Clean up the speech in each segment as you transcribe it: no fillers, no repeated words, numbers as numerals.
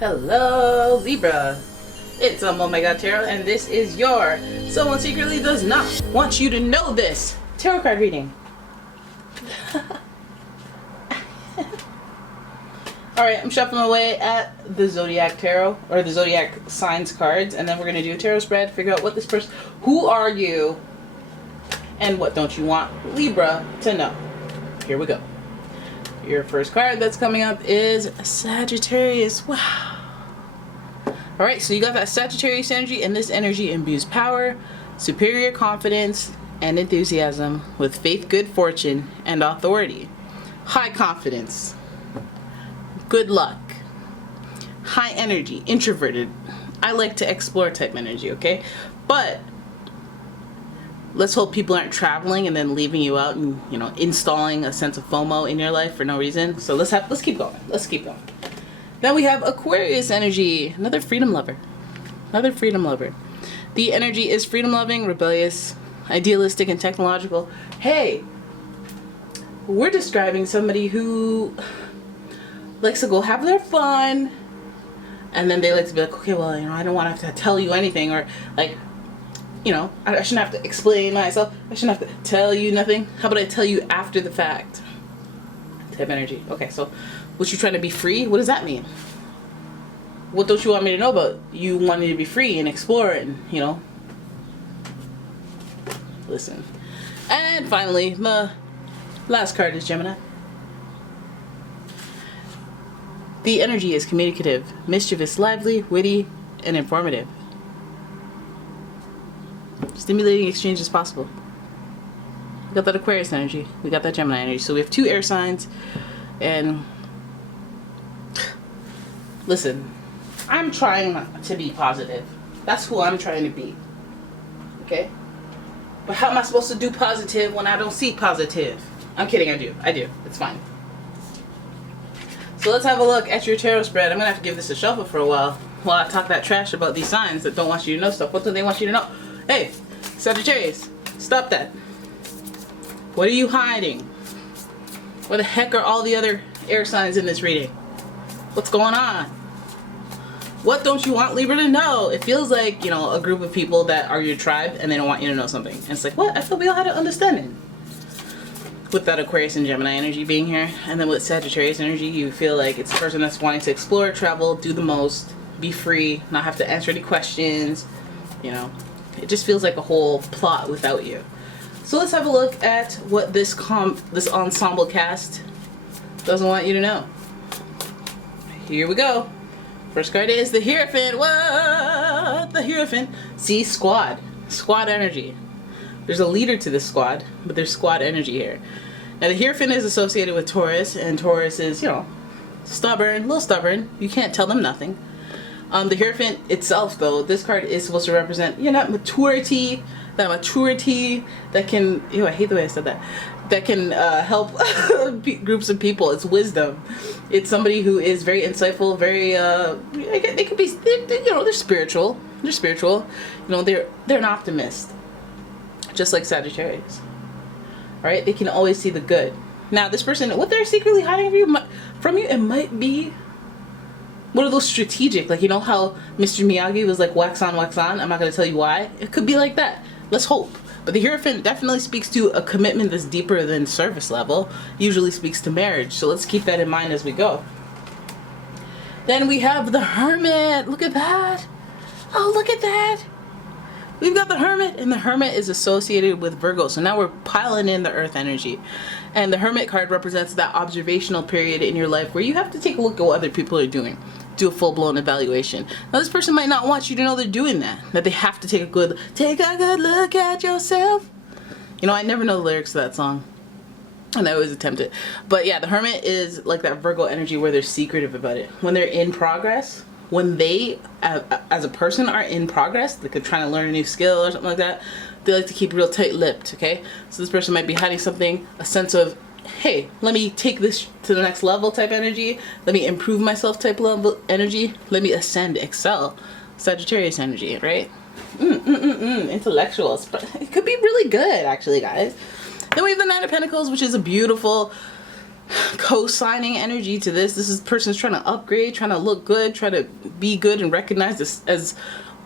Hello Libra, it's umomgtarot and this is your Someone Secretly Does Not Want You to Know This tarot card reading. Alright, I'm shuffling away at the Zodiac Tarot, or the Zodiac Signs cards, and then we're going to do a tarot spread, figure out what this person, who are you, and what don't you want Libra to know. Here we go. Your first card that's coming up is Sagittarius. Wow. Alright, so you got that Sagittarius energy, and this energy imbues power, superior confidence, and enthusiasm with faith, good fortune, and authority. High confidence, good luck, high energy, introverted. I like to explore type energy, okay? But let's hope people aren't traveling and then leaving you out and, you know, installing a sense of FOMO in your life for no reason. So let's keep going. Let's keep going. Then we have Aquarius energy, another freedom lover. Another freedom lover. The energy is freedom loving, rebellious, idealistic, and technological. Hey, we're describing somebody who likes to go have their fun, and then they like to be like, okay, well, you know, I don't want to have to tell you anything, or like, you know, I shouldn't have to explain myself. I shouldn't have to tell you nothing. How about I tell you after the fact? Type energy. Okay, so what, you trying to be free? What does that mean? What don't you want me to know about? You wanting to be free and explore and, you know, listen. And finally, the last card is Gemini. The energy is communicative, mischievous, lively, witty, and informative. Stimulating exchange is possible. We got that Aquarius energy. We got that Gemini energy. So we have two air signs. And listen, I'm trying to be positive. That's who I'm trying to be. Okay? But how am I supposed to do positive when I don't see positive? I'm kidding, I do. It's fine. So let's have a look at your tarot spread. I'm going to have to give this a shuffle for a while I talk that trash about these signs that don't want you to know stuff. What do they want you to know? Hey, Sagittarius, stop that. What are you hiding? Where the heck are all the other air signs in this reading? What's going on? What don't you want Libra to know? It feels like, you know, a group of people that are your tribe and they don't want you to know something. And it's like, what? I thought we all had an understanding. With that Aquarius and Gemini energy being here, and then with Sagittarius energy, you feel like it's a person that's wanting to explore, travel, do the most, be free, not have to answer any questions, you know. It just feels like a whole plot without you. So let's have a look at what this ensemble cast doesn't want you to know. Here we go. First card is the Hierophant. What? The Hierophant. See, squad. Squad energy. There's a leader to this squad, but there's squad energy here. Now the Hierophant is associated with Taurus, and Taurus is, you know, stubborn, a little stubborn. You can't tell them nothing. The Hierophant itself, though, this card is supposed to represent, you know, maturity, that can, ew, I hate the way I said that, that can help groups of people. It's wisdom. It's somebody who is very insightful, very, they could be, you know, they're spiritual. They're spiritual. You know, they're an optimist. Just like Sagittarius. Alright? They can always see the good. Now, this person, what they're secretly hiding from you, it might be one of those strategic, like, you know how Mr. Miyagi was like, wax on, wax on? I'm not going to tell you why. It could be like that. Let's hope. But the Hierophant definitely speaks to a commitment that's deeper than surface level. Usually speaks to marriage. So let's keep that in mind as we go. Then we have the Hermit. Look at that. Oh, look at that. We've got the Hermit, and the Hermit is associated with Virgo. So now we're piling in the Earth energy. And the Hermit card represents that observational period in your life where you have to take a look at what other people are doing. Do a full-blown evaluation. Now this person might not want you to know they're doing that. That they have to take a good look at yourself. You know, I never know the lyrics to that song. And I always attempt it. But yeah, the Hermit is like that Virgo energy where they're secretive about it. When they're in progress, when they, as a person, are in progress, like they're trying to learn a new skill or something like that, they like to keep real tight-lipped, okay? So this person might be hiding something, a sense of, hey, let me take this to the next level type energy, let me improve myself type level energy, let me ascend, excel, Sagittarius energy, right? Intellectuals, but it could be really good, actually, guys. Then we have the Nine of Pentacles, which is a beautiful co-signing energy to this. This is person's trying to upgrade, trying to look good, try to be good and recognize this as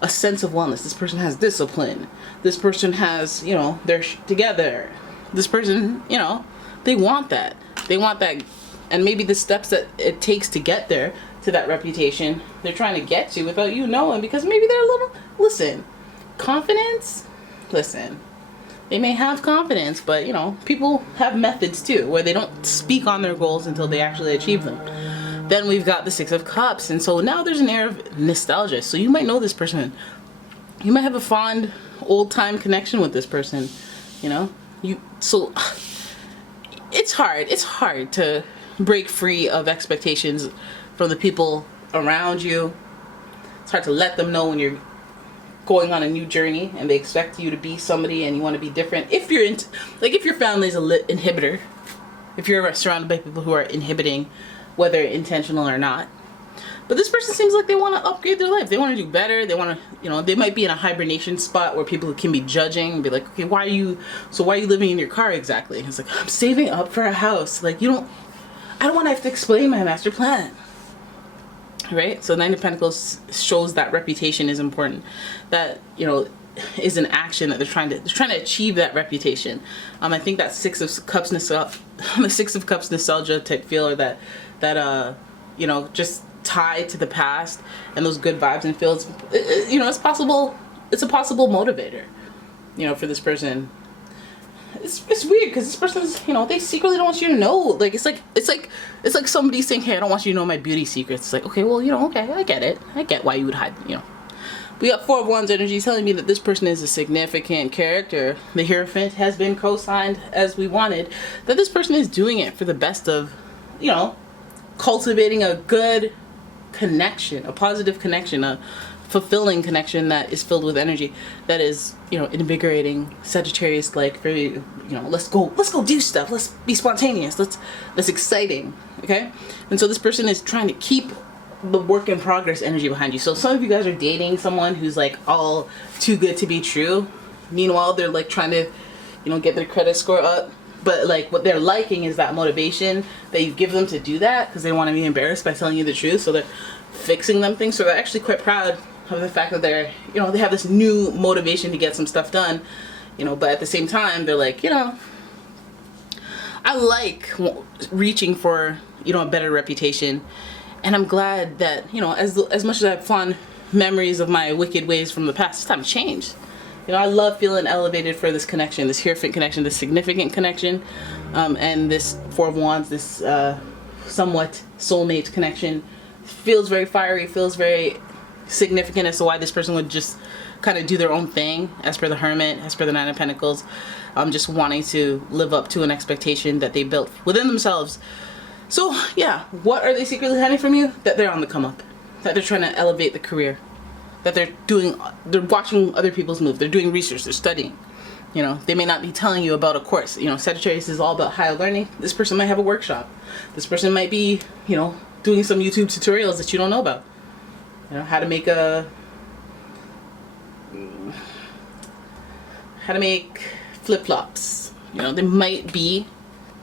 a sense of wellness. This person has discipline. This person has, you know, they're together. This person, you know, they want that. They want that. And maybe the steps that it takes to get there, to that reputation, they're trying to get to without you knowing, because maybe they're a little, listen, confidence, listen, they may have confidence, but you know, people have methods too, where they don't speak on their goals until they actually achieve them. Then we've got the Six of Cups, and so now there's an air of nostalgia. So you might know this person. You might have a fond old-time connection with this person, you know? So it's hard to break free of expectations from the people around you. It's hard to let them know when you're going on a new journey and they expect you to be somebody and you want to be different. If you're into, like, if your family's a inhibitor, if you're surrounded by people who are inhibiting, whether intentional or not. But this person seems like they want to upgrade their life. They want to do better. They want to, you know, they might be in a hibernation spot where people can be judging and be like, okay, why are you living in your car exactly? It's like, I'm saving up for a house. Like, I don't want to have to explain my master plan. Right? So Nine of Pentacles shows that reputation is important. That, you know, is an action that they're trying to achieve that reputation. I think that Six of Cups nostalgia type feel, or that you know, just tied to the past and those good vibes and feels, you know, it's a possible motivator, you know, for this person. It's weird because this person's, you know, they secretly don't want you to know. Like, it's like somebody saying, hey, I don't want you to know my beauty secrets. It's like, okay, well, you know, okay, I get it. I get why you would hide, you know. We got Four of Wands energy telling me that this person is a significant character. The Hierophant has been co-signed as we wanted. That this person is doing it for the best of, you know, cultivating a good connection, a positive connection, a fulfilling connection that is filled with energy, that is, you know, invigorating, Sagittarius, like, very, you know, let's go do stuff, let's be spontaneous, that's exciting, okay? And so this person is trying to keep the work in progress energy behind you. So some of you guys are dating someone who's like all too good to be true. Meanwhile, they're like trying to, you know, get their credit score up. But like what they're liking is that motivation that you give them to do that, because they want to be embarrassed by telling you the truth. So they're fixing them things. So they're actually quite proud of the fact that they're, you know, they have this new motivation to get some stuff done, you know, but at the same time, they're like, you know, I like reaching for, you know, a better reputation. And I'm glad that, you know, as much as I have fond memories of my wicked ways from the past, it's time to change. You know, I love feeling elevated for this connection, this Hierophant connection, this significant connection, and this Four of Wands, this somewhat soulmate connection. Feels very fiery, feels very significant as to why this person would just kind of do their own thing, as per the Hermit, as per the Nine of Pentacles, just wanting to live up to an expectation that they built within themselves. So yeah, what are they secretly hiding from you? That they're on the come up, that they're trying to elevate the career, that they're watching other people's move, they're doing research, they're studying. You know, they may not be telling you about a course. You know, Sagittarius is all about higher learning. This person might have a workshop. This person might be, you know, doing some YouTube tutorials that you don't know about. You know, how to make flip-flops. You know, they might be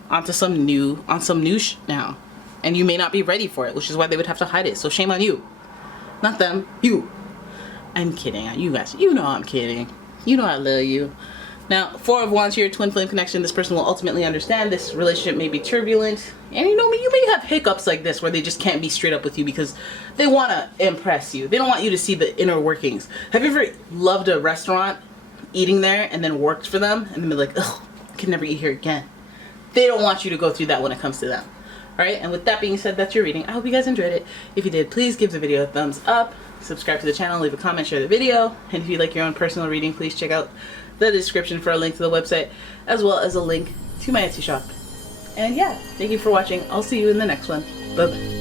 onto some new now, and you may not be ready for it, which is why they would have to hide it. So shame on you, not them, you. I'm kidding, you guys, you know I'm kidding, you know I love you. Now, Four of Wands here, twin flame connection. This person will ultimately understand this relationship may be turbulent, and you know, you may have hiccups like this where they just can't be straight up with you because they want to impress you. They don't want you to see the inner workings. Have you ever loved a restaurant, eating there, and then worked for them and then be like, ugh, I can never eat here again? They don't want you to go through that when it comes to them. Alright, and with that being said, that's your reading. I hope you guys enjoyed it. If you did, please give the video a thumbs up, subscribe to the channel, leave a comment, share the video, and if you'd like your own personal reading, please check out the description for a link to the website, as well as a link to my Etsy shop. And yeah, thank you for watching. I'll see you in the next one. Bye bye.